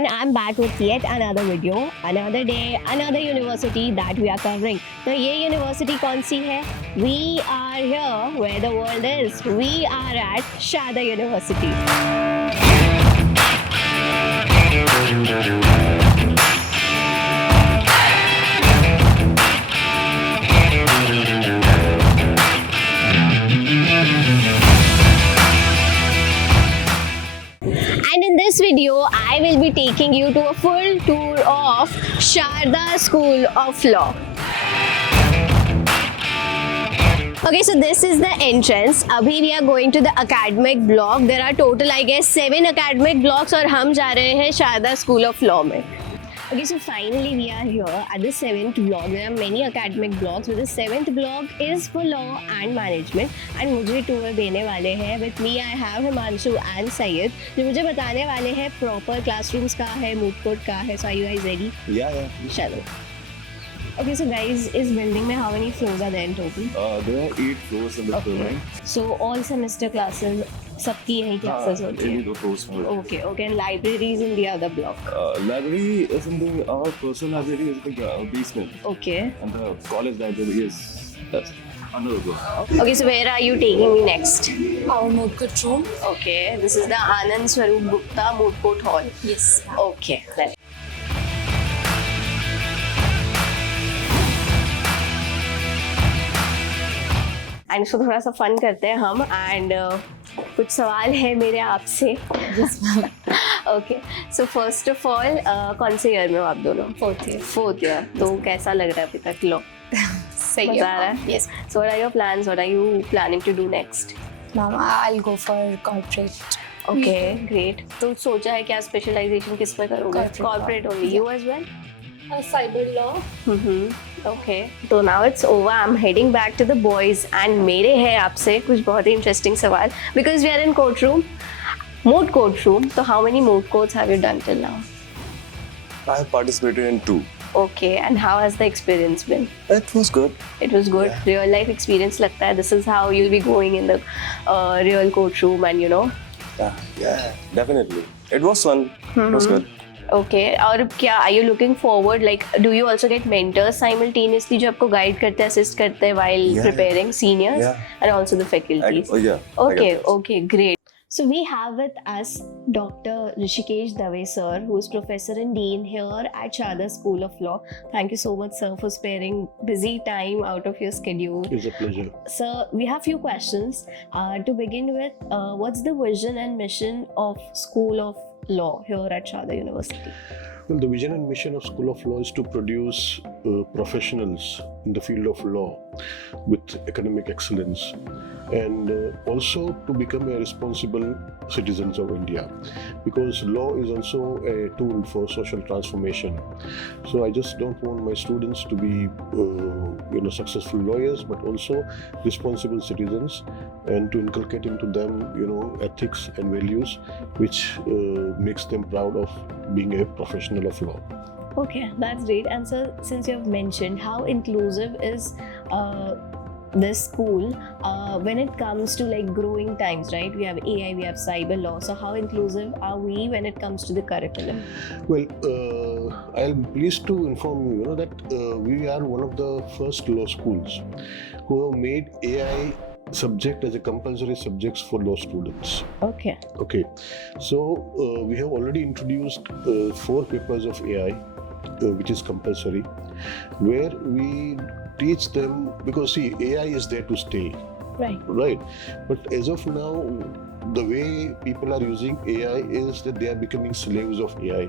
everyone, I'm back with yet another video, another day, another university that we are covering. So ये university कौन सी है? We are here where the world is. We are at Sharda University. And in this video, I will be taking you to a full tour of Sharda School of Law. Okay, so this is the entrance. Abhi we are going to the academic block. There are total, I guess, 7 academic blocks और हम जा रहे हैं Sharda School of Law में. Okay, so finally we are here at the 7th block. There are many academic blocks, but the 7th block is for law and management. And मुझे tour देने वाले हैं. With me I have Himanshu and Syed, जो मुझे बताने वाले हैं proper classrooms का है, moot court का है. So are you guys ready? Yeah. चलो. Okay, so guys, इस building में how many floors are there in total? There are 8 floors in the building. So all semester classes, सबकी यही classes होती हैं? Any 2 floors. Okay, and libraries in the other block? Library is in the, our personal library is in the basement. Okay. And the college library is another block. Okay, so where are you taking me next? Our moot court room. Okay, this is the Anand Swaroop Gupta Moot Court Hall. Yes. Okay, right. And इसको थोड़ा सा fun करते हैं हम and कुछ सवाल है मेरे आपसे. Okay, so first of all कौन से ईयर में हो आप दोनों? Fourth year. तो कैसा लग रहा है अभी तक लॉ? सही मजा आ रहा है? Yes. So what are your plans? What are you planning to do next? Now I'll go for corporate. Okay, great. तो सोचा है क्या स्पेशलाइजेशन किस में करोगे? Corporate law. Corporate only. You as well? Cyber law. Okay, तो now it's over. I am heading back to the boys and मेरे हैं आपसे कुछ बहुत ही इंटरेस्टिंग सवाल because we are in court room, moot court room. So how many moot courts have you done till now? I have participated in 2. Okay, and how has the experience been? It was good. It was good. Yeah. Real life experience लगता है. This is how you'll be going in the real courtroom and you know. Yeah, definitely. It was fun. It was good. Okay, और क्या are you looking forward? Like, do you also get mentors simultaneously जो आपको guide करते हैं, assist करते हैं while preparing seniors and also the faculties? Yeah. Okay, great. So we have with us Dr. Rishikesh Dave sir, who is Professor and Dean here at Sharda School of Law. Thank you so much, sir, for sparing busy time out of your schedule. It's a pleasure. Sir, we have few questions. To begin with, what's the vision and mission of School of Law here at Sharda University? Well, the vision and mission of School of Law is to produce professionals in the field of law with academic excellence and also to become a responsible citizens of India, because law is also a tool for social transformation. So I just don't want my students to be successful lawyers, but also responsible citizens, and to inculcate into them ethics and values which makes them proud of being a professional of law. Okay, that's great. And sir, since you have mentioned how inclusive is this school when it comes to like growing times, right? We have AI, we have cyber law. So how inclusive are we when it comes to the curriculum? Well, I'm pleased to inform you that we are one of the first law schools who have made AI subject as a compulsory subjects for law students. Okay. So we have already introduced 4 papers of AI, which is compulsory, where we teach them, because see, AI is there to stay. Right. But as of now, the way people are using AI is that they are becoming slaves of AI.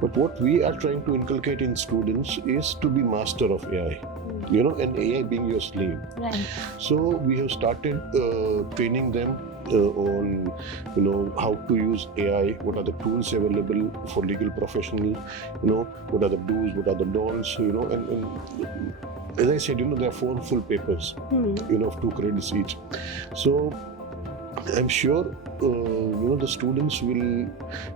But what we are trying to inculcate in students is to be master of AI, and AI being your slave. Right. So we have started training them on how to use AI, what are the tools available for legal professionals, what are the do's, what are the don'ts, and as I said, there are 4 full papers, of 2 credits each. So I'm sure the students will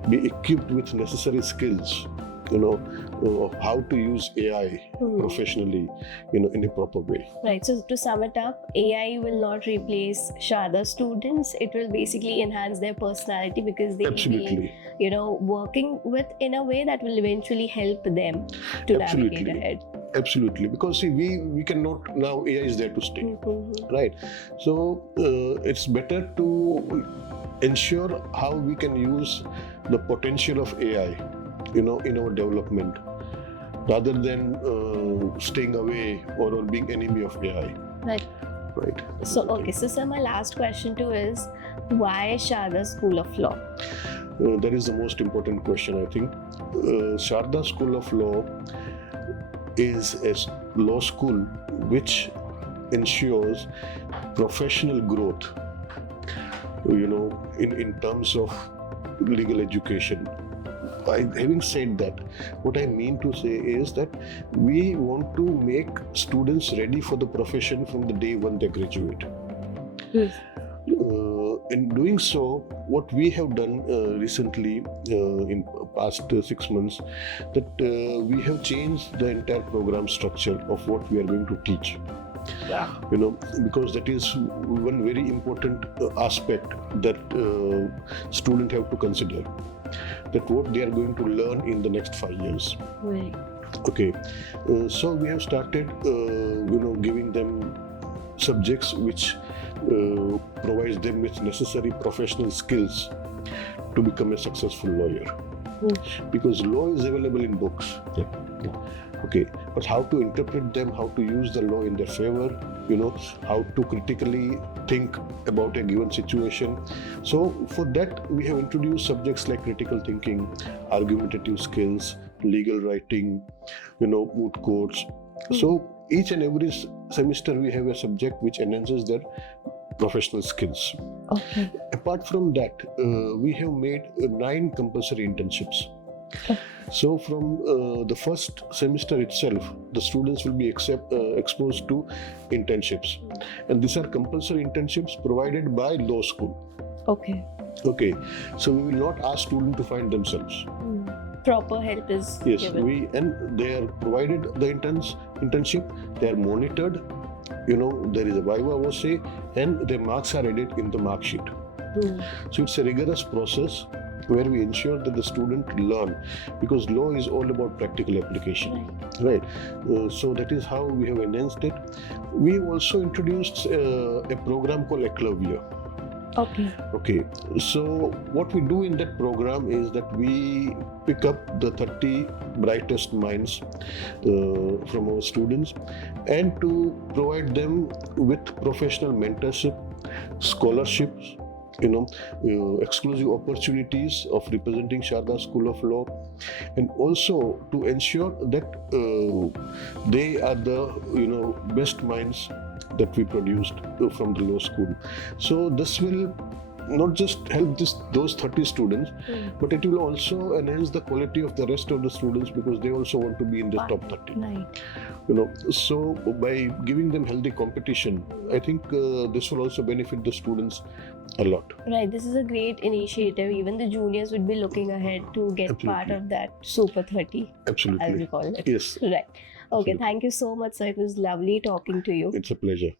be equipped with necessary skills of how to use AI professionally, in a proper way. Right. So to sum it up, AI will not replace Sharda students. It will basically enhance their personality because they will Absolutely. be, working with in a way that will eventually help them to navigate Absolutely. ahead. Absolutely, because see, we cannot, now AI is there to stay, Mhm. right? So it's better to ensure how we can use the potential of AI, in our development, rather than staying away or being enemy of AI, Right. right? So okay. So sir, my last question too is, why Sharda School of Law? That is the most important question, I think. Sharda School of Law is a law school which ensures professional growth, in terms of legal education. Having said that, what I mean to say is that we want to make students ready for the profession from the day when they graduate. Yes. In doing so, what we have done recently, in past 6 months, that we have changed the entire program structure of what we are going to teach. Yeah. Because that is one very important aspect that students have to consider, that what they are going to learn in the next 5 years. Right. Okay, so we have started, giving them subjects which provides them with necessary professional skills to become a successful lawyer. Because law is available in books. Okay, but how to interpret them, how to use the law in their favor, how to critically think about a given situation. So for that, we have introduced subjects like critical thinking, argumentative skills, legal writing, moot courts. So each and every semester we have a subject which enhances their professional skills. Okay. Apart from that, we have made 9 compulsory internships. So from the first semester itself, the students will be exposed to internships, and these are compulsory internships provided by law school. Okay. Okay, so we will not ask students to find themselves. Proper help is Yes, given. they are provided the internship. They are monitored. There is a viva voce, and their marks are added in the mark sheet. So it's a rigorous process where we ensure that the student learn, because law is all about practical application, right? So that is how we have enhanced it. We have also introduced a program called Eclavia. Okay, so what we do in that program is that we pick up the 30 brightest minds from our students, and to provide them with professional mentorship, scholarships, exclusive opportunities of representing Sharda School of Law, and also to ensure that they are the best minds that we produced from the law school. So this will not just help those 30 students, but it will also enhance the quality of the rest of the students, because they also want to be in the top 30. Right. So by giving them healthy competition, I think this will also benefit the students a lot. Right. This is a great initiative. Even the juniors would be looking ahead to get Absolutely. part of that Super 30, as we Absolutely. call it. Yes, Right. Okay. Absolutely. Thank you so much, sir. It was lovely talking to you. it's a pleasure.